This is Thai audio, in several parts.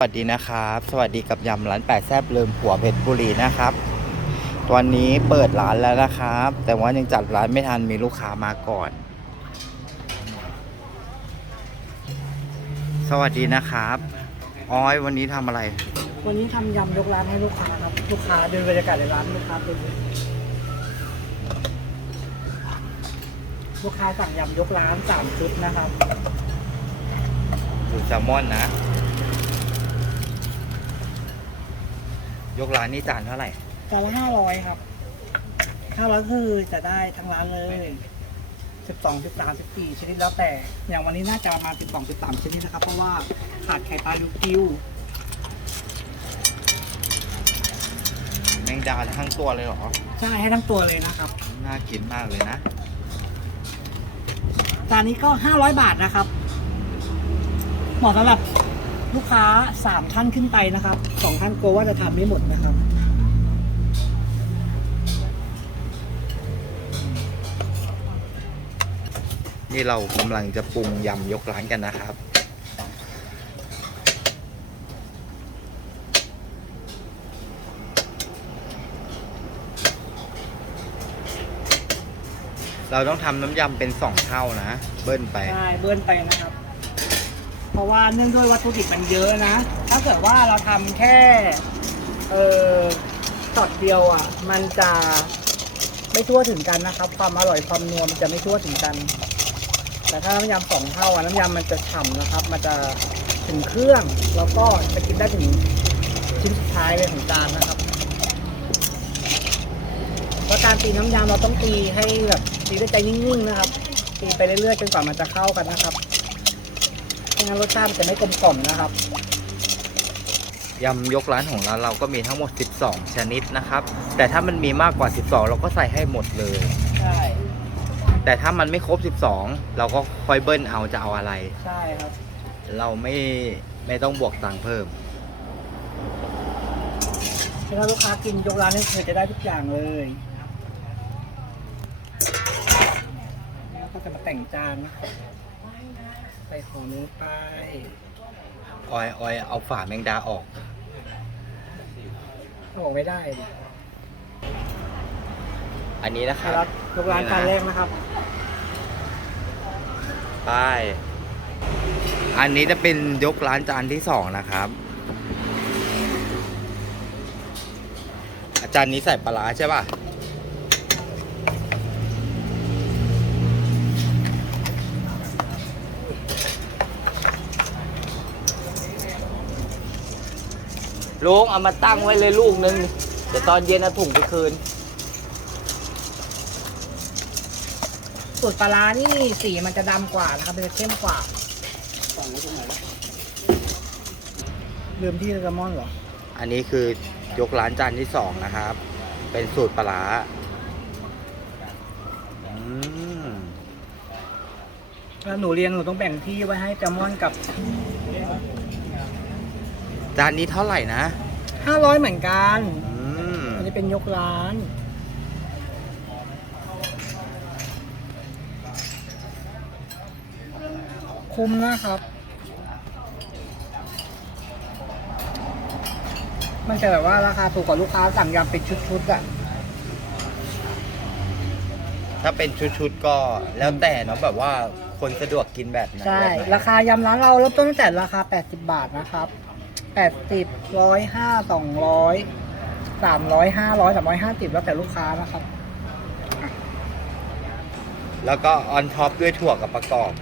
สวัสดีนะครับ สวัสดีกับยำร้านแปดแซบเลิมผัวเพชรบุรีนะครับวันนี้เปิดร้านแล้วนะครับ แต่ว่ายังจัดร้านไม่ทันมีลูกค้ามาก่อน สวัสดีนะครับอ้อยวันนี้ทำอะไร วันนี้ทำยำยกร้านให้ลูกค้าครับ ลูกค้าเดินบรรยากาศในร้านลูกค้าเป็นลูกค้าสั่งยำยกร้านสามชุดนะครับดูแซลมอนนะ ยกร้านนี่จานเท่าไหร่ จานละห้าร้อยครับห้าร้อยคือจะได้ทั้งร้านเลยสิบสองสิบสามสิบสี่ชนิดแล้วแต่ อย่างวันนี้น่าจะประมาณสิบสองสิบสามชนิดนะครับ เพราะว่าขาดไข่ปลาลูกคิวแมงดาทั้งตัวเลยเหรอ ใช่ให้ทั้งตัวเลยนะครับน่ากินมากเลยนะจานนี้ก็ห้าร้อยบาทนะครับเหมาะสำหรับ ลูกค้าสามท่านขึ้นไปนะครับสองท่านกลัวว่าจะทานไม่หมดนะครับนี่เรากำลังจะปรุงยำยกร้านกันนะครับ เราต้องทำน้ำยำเป็นสองเท่านะ เบิ้ลไป ใช่เบิ้ลไปนะครับเพ ราะว่าเนื่องด้วยวัตถุดิบมันเยอะนะ ถ้าเกิดว่าเราทำแค่เออช็อตเดียวอะ มันจะไม่ทั่วถึงกันนะครับ ความอร่อยความนัวมันจะไม่ทั่วถึงกัน แต่ถ้าน้ำยำสองเท่าอะน้ำยำมันจะฉ่ำนะครับ มันจะถึงเครื่องแล้วก็จะกินได้ถึงชิ้นสุดท้ายเลยของจานนะครับแล้วการตีน้ำยำเราต้องตีให้แบบตีด้วยใจนิ่งๆนะครับตีไปเรื่อยๆจนกว่ามันจะเข้ากันนะครับ ไม่งั้นรสชาติมันจะไม่กลมกล่อมนะครับยำยกร้านของร้านเราก็มีทั้งหมด 12 ชนิดนะครับ แต่ถ้ามันมีมากกว่า 12 เราก็ใส่ให้หมดเลย ใช่แต่ถ้ามันไม่ครบ 12 เราก็ค่อยเบิ้ลเอาจะเอาอะไร ใช่ครับเราไม่ไม่ต้องบวกตังค์เพิ่ม ถ้าลูกค้ากินยกร้านนี่คือจะได้ทุกอย่างเลยแล้วก็จะมาแต่งจานนะ ครับใส่ของนี้ไปออยออยเอาฝาแมงดาออก ออกไม่ได้ดิอันนี้นะคครัรับบยกร้านจานแรกนะครับ ไปอันนี้จะเป็นยกร้านจานที่สองนะครับอาจารย์นี้ใส่ปลาร้าใช่ป่ะ ลุงเอามาตั้งไว้เลยลูกนึง เดี๋ยวตอนเย็นเอาถุงไปคืน สูตรปลาร้านี่สีมันจะดำกว่านะครับมันจะเข้มกว่าลืมที่เลมอนเหรอ อันนี้คือยกร้านจานที่สองนะครับ เป็นสูตรปลาร้าอืม ถ้าหนูเรียงหนูต้องแบ่งที่ไว้ให้แซลมอนกับ จานนี้เท่าไหร่นะ500เหมือนกัน อืมอันนี้เป็นยกร้าน คุ้มนะครับ มันจะแบบว่าราคาถูกกว่าลูกค้าสั่งยำเป็นชุดๆอะ ถ้าเป็นชุดๆก็แล้วแต่เนาะแบบว่าคนสะดวกกินแบบไหนใช่ แบบไหนราคายำร้านเราเริ่มต้นตั้งแต่ราคา 80 บาทนะครับ 80 105 200 300 500 350แล้วแต่ลูกค้านะครับ แล้วก็ออนท็อปด้วยถั่วกับประกอบ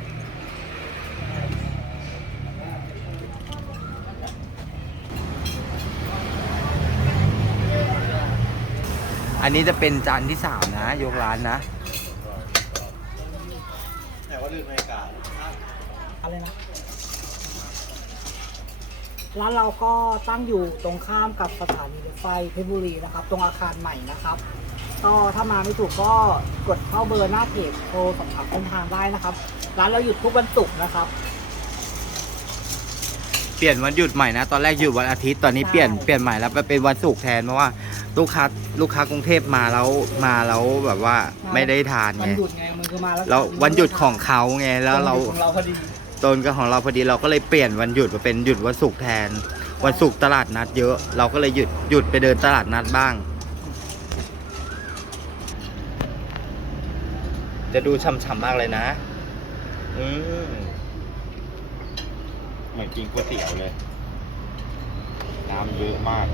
อันนี้จะเป็นจานที่สามนะ ยกร้านนะอะไรนะ ร้านเราก็ตั้งอยู่ตรงข้ามกับสถานีรถไฟเพชรบุรีนะครับ ตรงอาคารใหม่นะครับก็ถ้ามาไม่ถูกก็กดเข้าเบอร์หน้าเพจโทรสอบถามเส้นทางได้นะครับ ร้านเราหยุดทุกวันศุกร์นะครับ เปลี่ยนวันหยุดใหม่นะ ตอนแรกหยุดวันอาทิตย์ตอนนี้ใช่ เปลี่ยนเปลี่ยนใหม่แล้วไปเป็นวันศุกร์แทนเพราะว่าลูกค้าลูกค้ากรุงเทพมาแล้วมาแล้วแบบว่าไม่ได้ทานวัไงนหยุดไงมันคือมาแล้วแล้ววันหยุดของเขาไงแล้วเรานหยุดของเราพอดี ตนกับของเราพอดีเราก็เลยเปลี่ยนวันหยุดมาเป็นหยุดวันศุกร์แทน วันศุกร์ตลาดนัดเยอะ เราก็เลยหยุดหยุดไปเดินตลาดนัดบ้าง จะดูช่ำๆมากเลยนะ อืมเหมือนกินก๋วยเตี๋ยวเลย น้ำเยอะมาก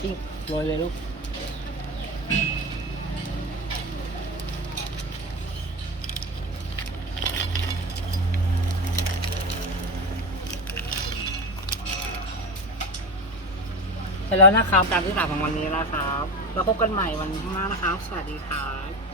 จิ้งโรยเลยลูกไปแล้วนะครับตามที่สั่งของวันนี้นะครับแล้วพบกันใหม่วันข้างหน้านะครับ สวัสดีครับ